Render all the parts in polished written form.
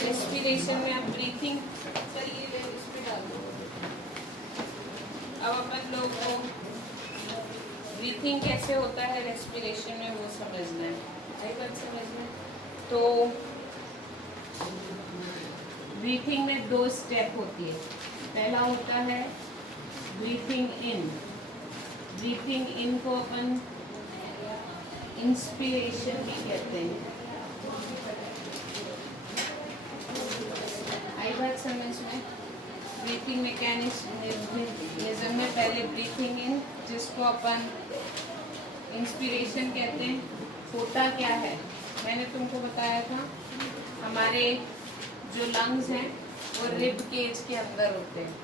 Respiration में आप breathing, चलिए इस पे डाल दो। अब अपन लोग को ब्रीथिंग कैसे होता है रेस्पिरेशन में वो समझना है। आई बात समझ में? तो ब्रीथिंग में 2 स्टेप होती है। पहला होता है ब्रीथिंग इन। ब्रीथिंग इन को अपन इंस्पिरेशन भी कहते हैं। आई बात समझ में? ब्रीथिंग मैकेनिज्म में पहले ब्रीथिंग इन, जिसको अपन इंस्पिरेशन कहते हैं, होता क्या है मैंने तुमको बताया था। हमारे जो लंग्स हैं वो रिब केज के अंदर होते हैं।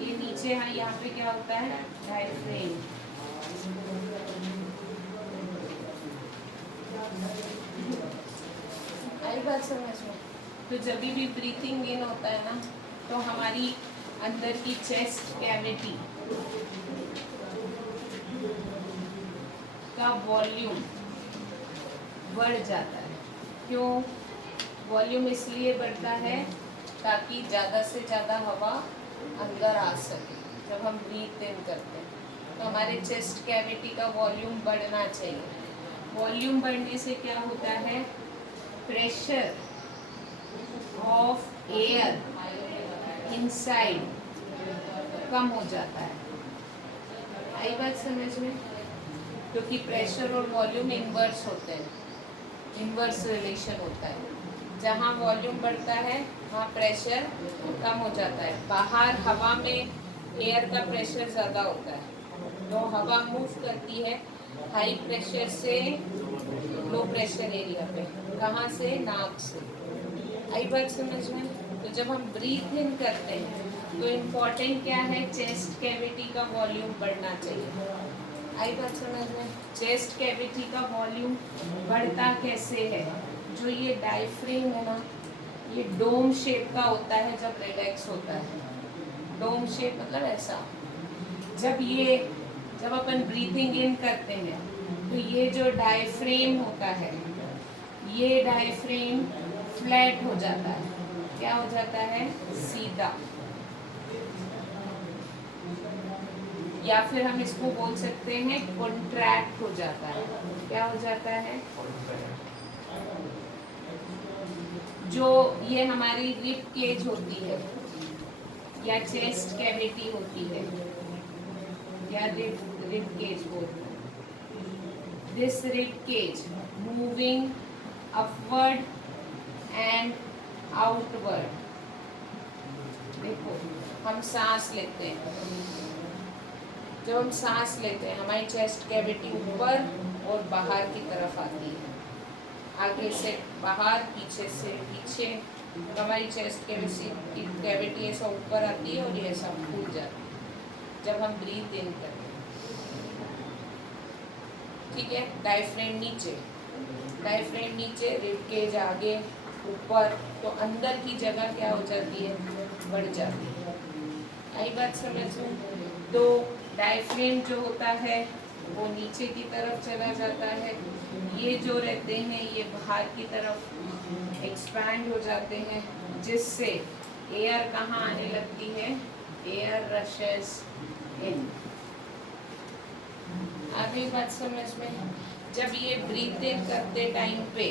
ये नीचे है, यहाँ पे क्या होता है, डायफ्रेम। आई बात समझ में? तो जब भी ब्रीथिंग इन होता है ना, तो हमारी अंदर की चेस्ट कैविटी का वॉल्यूम बढ़ जाता है। क्यों वॉल्यूम इसलिए बढ़ता है? ताकि ज़्यादा से ज़्यादा हवा अंदर आ सके। जब हम ब्रीथ इन करते हैं तो हमारे चेस्ट कैविटी का वॉल्यूम बढ़ना चाहिए। वॉल्यूम बढ़ने से क्या होता है, प्रेशर ऑफ एयर इनसाइड कम हो जाता है। आई बात समझ में? क्योंकि प्रेशर और वॉल्यूम इन्वर्स होते हैं, इन्वर्स रिलेशन होता है। जहाँ वॉल्यूम बढ़ता है वहाँ प्रेशर कम हो जाता है। बाहर हवा में एयर का प्रेशर ज़्यादा होता है, तो हवा मूव करती है हाई प्रेशर से लो प्रेशर एरिया पे। कहाँ से? नाक से। आई बात समझ में? तो जब हम ब्रीथ इन करते हैं तो इम्पॉर्टेंट क्या है, चेस्ट कैविटी का वॉल्यूम बढ़ना चाहिए। आई बात समझ में? चेस्ट कैविटी का वॉल्यूम बढ़ता कैसे है? जो ये डायफ्रेम है ना, ये डोम शेप का होता है जब रिलैक्स होता है। डोम शेप मतलब ऐसा। जब अपन ब्रीथिंग इन करते हैं तो ये जो डायफ्रेम होता है, ये डायफ्रेम फ्लैट हो जाता है। क्या हो जाता है? सीधा। या फिर हम इसको बोल सकते हैं कॉन्ट्रैक्ट हो जाता है। क्या हो जाता है? जो ये हमारी रिब केज होती है या चेस्ट कैविटी होती है या रिब केज बोलते हैं। This rib cage moving upward and outward. देखो हम सांस लेते हैं, जब हम सांस लेते हैं हमारी चेस्ट कैविटी ऊपर और बाहर की तरफ आती है। आगे से बाहर, पीछे से पीछे। हमारी चेस्ट कैविटी ऐसा ऊपर आती है और ये ऐसा फूल जाती है जब हम ब्रीथ इन करते हैं। ठीक है? डायफ्रेम नीचे, रिब केज आगे ऊपर, तो अंदर की जगह क्या हो जाती है, बढ़ जाती है। आई बात समझ में? तो डायफ्रेम जो होता है वो नीचे की तरफ चला जाता है। ये जो रहते हैं ये बाहर की तरफ एक्सपैंड हो जाते हैं, जिससे एयर कहाँ आने लगती है, एयर रशेस इन। आगे बात समझ में? जब ये ब्रीथ इन करते टाइम पे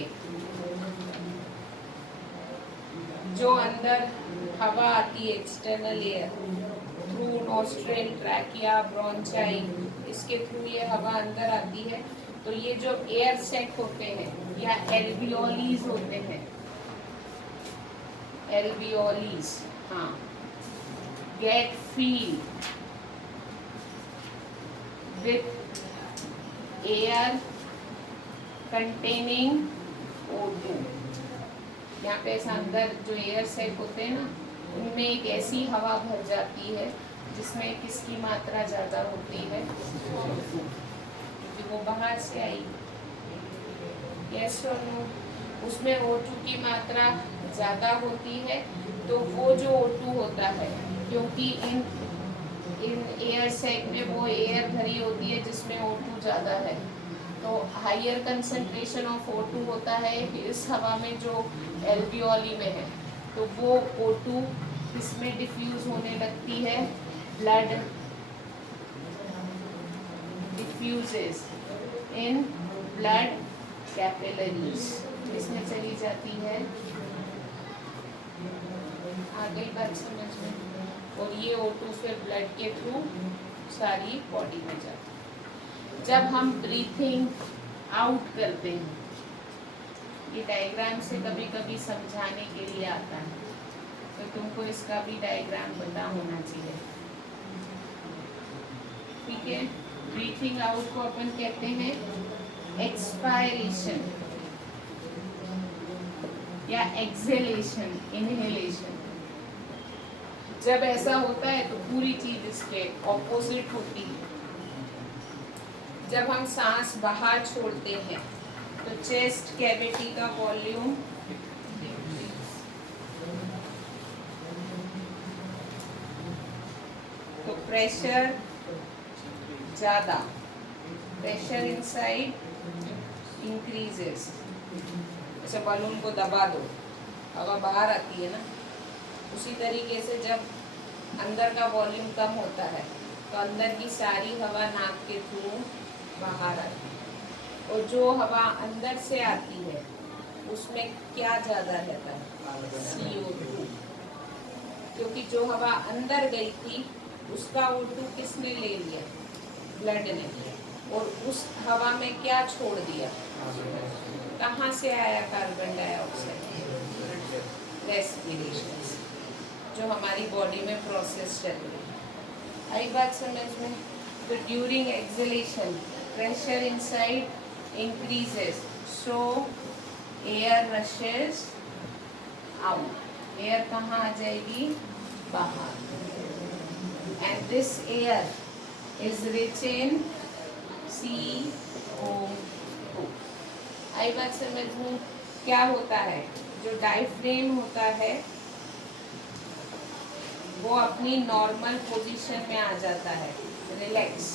जो अंदर हवा आती है, external air through nostril, trachea, bronchi, इसके थ्रू ये हवा अंदर आती है। तो ये जो एयर सेक होते हैं या एल्वियोलीज होते हैं, एल्वियोलीज, हाँ, get fill with air containing O2। यहाँ पे ऐसा अंदर जो एयर सेक होते हैं ना, उनमें एक ऐसी हवा भर जाती है जिसमें किसकी मात्रा ज़्यादा होती है, क्योंकि वो बाहर से आई। यस और नो? उसमें O2 की मात्रा ज़्यादा होती है, तो वो जो O2 होता है, क्योंकि इन इन एयर सैक में वो एयर भरी होती है जिसमें O2 ज़्यादा है, तो हाइयर कंसंट्रेशन ऑफ O2 होता है इस हवा में जो एल्वियोली में है, तो वो O2 इसमें डिफ्यूज़ होने लगती है, blood diffuses in blood capillaries, इसमें चली जाती है। आ गई बात समझ में? और ये O2 फिर ब्लड के थ्रू सारी बॉडी में जाती है। जब हम ब्रीथिंग आउट करते हैं, ये डायग्राम से कभी कभी समझाने के लिए आता है, तो तुमको इसका भी डायग्राम पता होना चाहिए, ठीक है। ब्रीथिंग आउट को अपन कहते हैं एक्सपायरेशन या एक्सेलेशन, इनहेलेशन। जब ऐसा होता है तो पूरी चीज इसके ऑपोजिट होती है। जब हम सांस बाहर छोड़ते हैं तो चेस्ट कैविटी का वॉल्यूम तो प्रेशर ज़्यादा, प्रेशर इनसाइड इंक्रीजेस। जैसे बलून को दबा दो, हवा बाहर आती है ना, उसी तरीके से जब अंदर का वॉल्यूम कम होता है तो अंदर की सारी हवा नाक के थ्रू बाहर आती है, और जो हवा अंदर से आती है उसमें क्या ज़्यादा रहता है? CO2, क्योंकि जो हवा अंदर गई थी उसका O2 किसने ले लिया? ब्लड ने। और उस हवा में क्या छोड़ दिया? कहाँ से आया कार्बन डाइऑक्साइड? रेस्पिरेशन, जो हमारी बॉडी में प्रोसेस चल रही है। आई बात समझ में? तो during exhalation pressure inside increases, सो एयर रशेस आउट। एयर कहाँ आ जाएगी? बाहर। And this air is rich in CO2। आई बात समझ में? क्या होता है, जो डायफ्रेम होता है वो अपनी नॉर्मल पोजीशन में आ जाता है, रिलैक्स,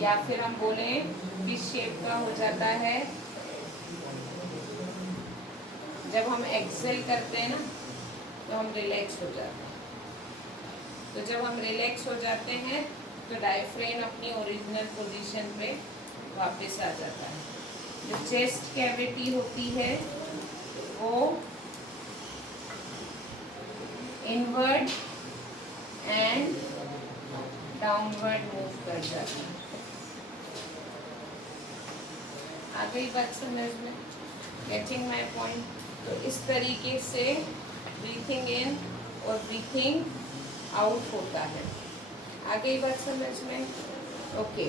या फिर हम बोले किस शेप का हो जाता है? जब हम एक्सेल करते हैं ना तो हम रिलैक्स हो जाते हैं। तो जब हम रिलैक्स हो जाते हैं तो डायफ्रेम अपनी ओरिजिनल पोजीशन पे वापस आ जाता है। जो चेस्ट कैविटी होती है वो इनवर्ड एंड डाउनवर्ड मूव कर जाती है। आ गई बात समझ में? Getting my point? तो इस तरीके से ब्रीथिंग इन और ब्रीथिंग आउट होता है। आ गई बात समझ में? ओके।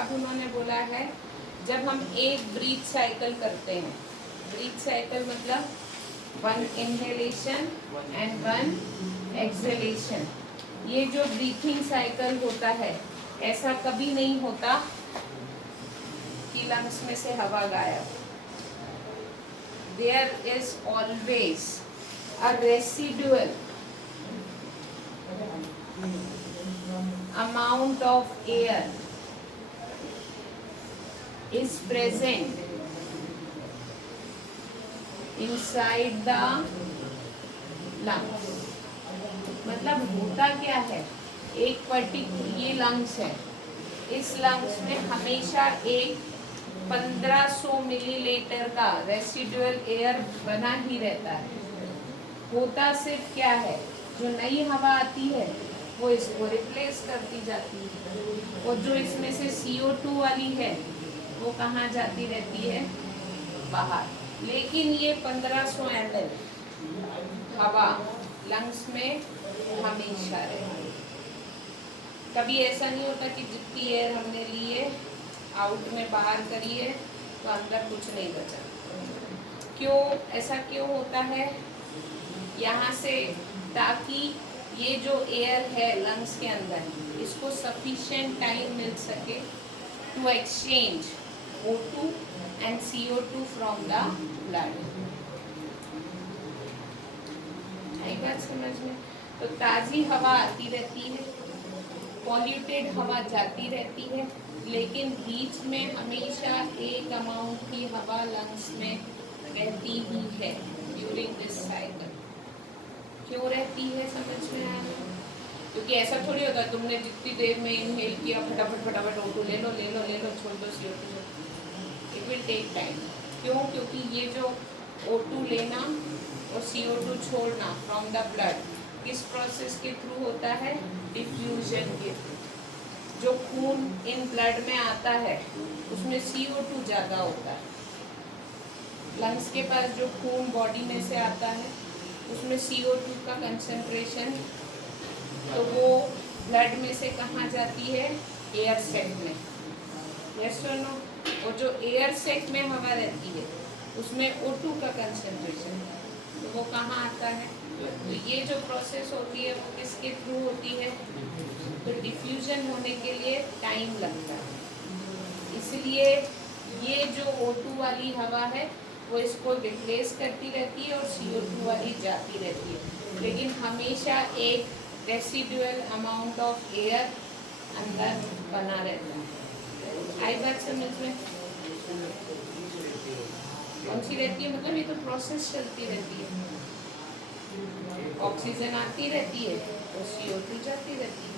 अब उन्होंने बोला है जब हम एक ब्रीथ साइकिल करते हैं, ब्रीथ साइकिल मतलब 1 इनहेलेशन एंड 1 एक्सहेलेशन। ये जो ब्रीथिंग साइकिल होता है ऐसा कभी नहीं होता कि लंग्स में से हवा गायब। There is always a residual amount of air is present inside the lungs। मतलब होता क्या है, एक पर्टिकुलर ये लंग्स है, इस लंग्स में हमेशा एक 1500 मिलीलीटर का रेसिडुअल एयर बना ही रहता है। होता सिर्फ क्या है, जो नई हवा आती है वो इसको रिप्लेस करती जाती है, और जो इसमें से CO2 वाली है वो कहाँ जाती रहती है? बाहर। लेकिन ये 1500 ml हवा लंग्स में हमेशा रहेगी। कभी ऐसा नहीं होता कि जितनी एयर हमने ली है आउट में बाहर करी है तो अंदर कुछ नहीं बचा। क्यों ऐसा क्यों होता है? यहाँ से ताकि ये जो एयर है लंग्स के अंदर इसको सफिशिएंट टाइम मिल सके to exchange O2 and CO2 from the blood। आई बात समझ में? तो ताज़ी हवा आती रहती है पॉल्यूटेड हवा जाती रहती है, लेकिन बीच में हमेशा एक अमाउंट की हवा लंग्स में रहती ही है ड्यूरिंग दिस साइकिल। क्यों रहती है समझ में आ रहा है? क्योंकि ऐसा थोड़ी होता है तुमने जितनी देर में इनहेल किया फटाफट फटाफट O2 ले लो छोड़ दो CO2। It will take time. क्यों? क्योंकि ये जो O2 लेना और CO2 छोड़ना फ्रॉम द ब्लड किस प्रोसेस के थ्रू होता है? डिफ्यूजन के थ्रू। जो खून इन ब्लड में आता है उसमें CO2 ज़्यादा होता है। लंग्स के पास जो खून बॉडी में से आता है उसमें CO2 का कंसंट्रेशन, तो वो ब्लड में से कहाँ जाती है? एयर सैक में। यस और नो? और जो एयर सैक में हवा रहती है उसमें O2 का कंसंट्रेशन, तो वो कहाँ आता है? तो ये जो प्रोसेस होती है वो किसके थ्रू होती है? तो डिफ्यूजन होने के लिए टाइम लगता है। इसलिए ये जो O2 वाली हवा है वो इसको रिप्लेस करती रहती है और CO2 वाली जाती रहती है, लेकिन हमेशा एक रेसिडुअल अमाउंट ऑफ एयर अंदर बना रहता है। आई बात समझ में? कौन सी रहती है? मतलब ये तो प्रोसेस चलती रहती है। ऑक्सीजन आती रहती है और CO2 जाती रहती है।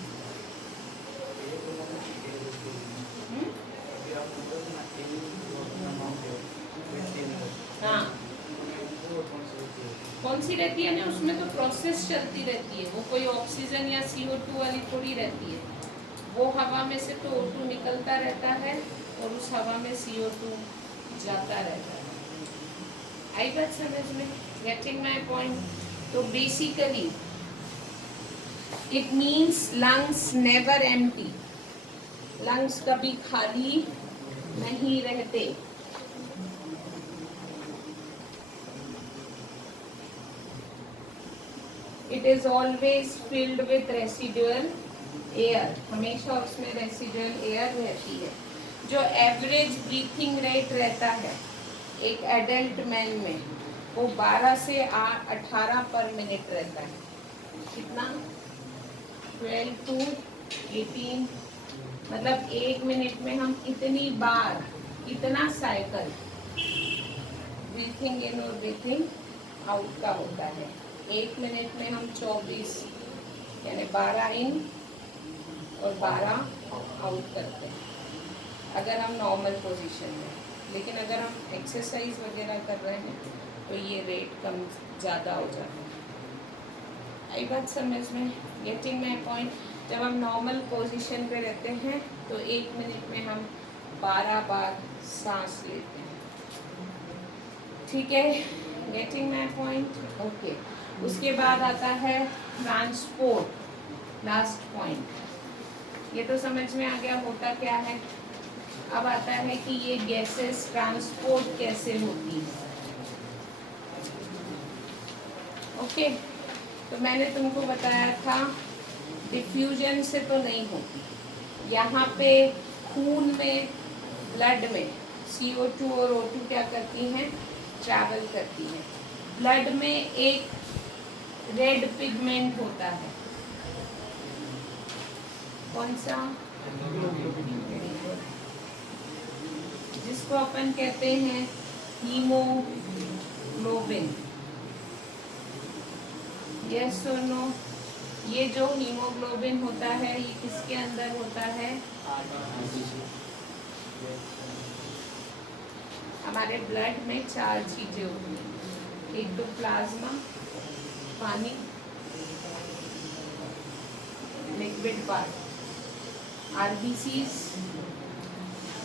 हाँ, कौन सी रहती है ना? उसमें तो प्रोसेस चलती रहती है, वो कोई ऑक्सीजन या CO2 वाली थोड़ी रहती है। वो हवा में से तो O2 निकलता रहता है और उस हवा में CO2 जाता रहता है। आई बात समझ में? Getting my point? तो basically it means lungs never empty. Lungs कभी खाली नहीं रहते। It is always filled with residual air. हमेशा उसमें रेसिडुअल एयर रहती है। जो एवरेज ब्रीथिंग रेट रहता है एक एडल्ट मैन में वो 12 से 18 पर मिनट रहता है। कितना? 12 to 18। मतलब एक मिनट में हम इतनी बार, इतना साइकिल ब्रीथिंग इन और ब्रीथिंग आउट का होता है। एक मिनट में हम 24 यानी 12 इन और 12 आउट करते हैं अगर हम नॉर्मल पोजीशन में। लेकिन अगर हम एक्सरसाइज वगैरह कर रहे हैं तो ये रेट कम ज़्यादा हो जाता है। आई बात समझ में? Getting my point? जब हम नॉर्मल पोजीशन पे रहते हैं तो एक मिनट में हम 12 बार सांस लेते हैं। ठीक है? Getting my point? ओके। उसके बाद आता है ट्रांसपोर्ट, लास्ट पॉइंट। ये तो समझ में आ गया होता क्या है। अब आता है कि ये गैसेस ट्रांसपोर्ट कैसे होती है। ओके, तो मैंने तुमको बताया था डिफ्यूजन से तो नहीं होती। यहाँ पे खून में, ब्लड में CO2 और O2 क्या करती हैं? ट्रैवल करती हैं। ब्लड में एक रेड पिगमेंट होता है। कौन सा? जिसको अपन कहते हैं हीमोग्लोबिन। यस और नो? ये जो हीमोग्लोबिन होता है ये किसके अंदर होता है? हमारे ब्लड में 4 चीजें होती हैं। एक तो प्लाज्मा, पानी, liquid part, RBCs,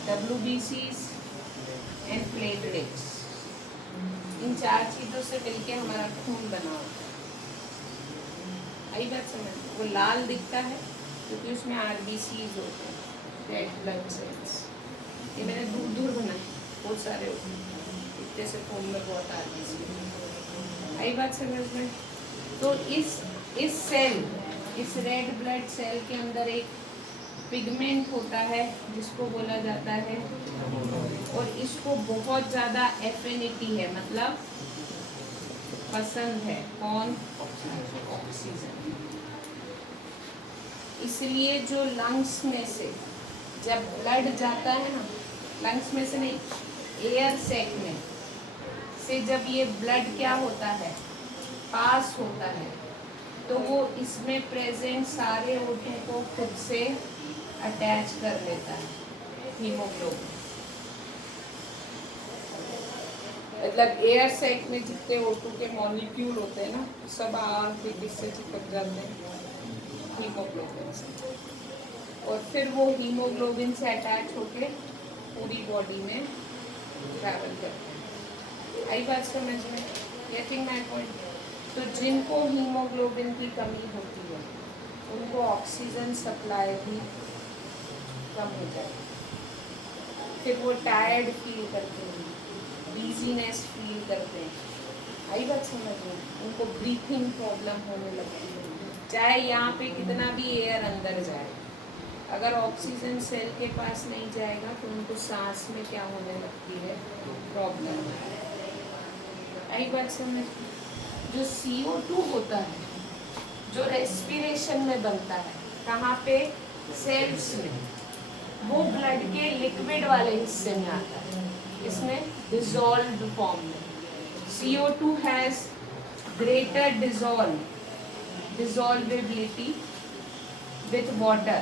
WBCs and platelets. इन 4 चीज़ों से मिलके हमारा खून बना होता है। आई बात समझ? वो लाल दिखता है क्योंकि उसमें RBCs होते हैं, रेड ब्लड सेल्स। ये मैंने दूर दूर बनाए, बहुत सारे होते हैं, इतने से खून में बहुत RBC। आई बात समझ में? तो इस सेल, इस रेड ब्लड सेल के अंदर एक पिगमेंट होता है जिसको बोला जाता है, और इसको बहुत ज़्यादा एफिनिटी है, मतलब पसंद है। कौन? ऑक्सीजन। इसलिए जो लंग्स में से जब ब्लड जाता है ना, लंग्स में से नहीं, एयर सैक में से जब ये ब्लड क्या होता है, पास होता है, तो वो इसमें प्रेजेंट सारे O2 को खुद से अटैच कर लेता है, हीमोग्लोबिन। मतलब एयर सैक में जितने O2 के मॉलिक्यूल होते हैं ना, सब आके किससे चिपक जाते हैं, हीमोग्लोबिन से, और फिर वो हीमोग्लोबिन से अटैच होके पूरी बॉडी में ट्रैवल करते हैं। आई बात समझ में? Getting my point? तो जिनको हीमोग्लोबिन की कमी होती है उनको ऑक्सीजन सप्लाई भी कम हो जाएगी, फिर वो टायर्ड फील करते हैं, बीजीनेस फील करते हैं। आई बात समझ में? उनको ब्रीथिंग प्रॉब्लम होने लगती है, चाहे यहाँ पे कितना भी एयर अंदर जाए, अगर ऑक्सीजन सेल के पास नहीं जाएगा तो उनको सांस में क्या होने लगती है, प्रॉब्लम। आई बात समझ? जो CO2 होता है, जो रेस्पिरेशन में बनता है, कहाँ पे, सेल्स में, वो ब्लड के लिक्विड वाले हिस्से में आता है, इसमें डिसॉल्व्ड फॉर्म में। CO2 has greater dissolvability with water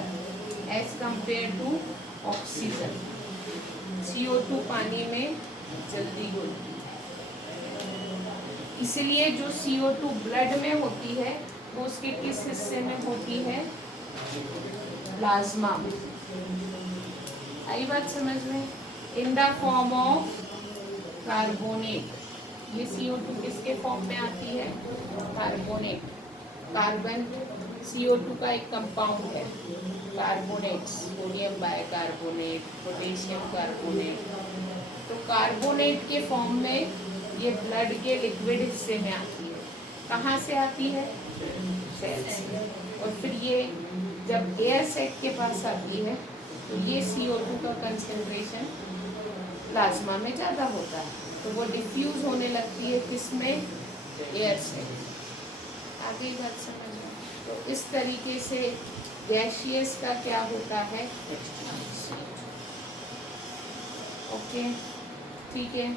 as compare to oxygen. CO2 पानी में जल्दी घुलती है, इसलिए जो CO2 ब्लड में होती है वो उसके किस हिस्से में होती है, प्लाज्मा में। आई बात समझ में? In the form of carbonate. ये CO2 किसके फॉर्म में आती है, कार्बोनेट। कार्बन CO2 का एक कंपाउंड है, carbonates, sodium bicarbonate, potassium carbonate. तो कार्बोनेट के फॉर्म में ये ब्लड के लिक्विड हिस्से में आती है। कहाँ से आती है, सेल्स से, और फिर ये जब एयर सैक के पास आती है तो ये CO2 का कंसंट्रेशन प्लाज्मा में ज़्यादा होता है, तो वो डिफ्यूज होने लगती है किसमें, एयर सैक। आगे बात समझ में? तो इस तरीके से गैसियस का क्या होता है, ओके, ठीक है।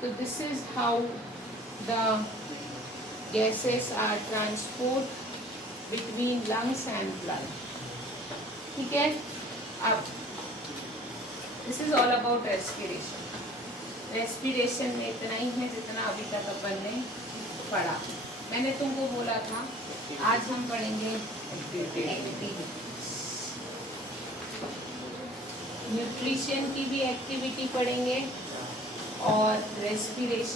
तो this is how the gases are transport between lungs and blood, ठीक है। अब this is all about respiration. Respiration में इतना ही है जितना अभी तक अपन ने पढ़ा। मैंने तुमको बोला था आज हम पढ़ेंगे एक्टिविटी, न्यूट्रिशन की भी एक्टिविटी पढ़ेंगे और रेस्पिरेशन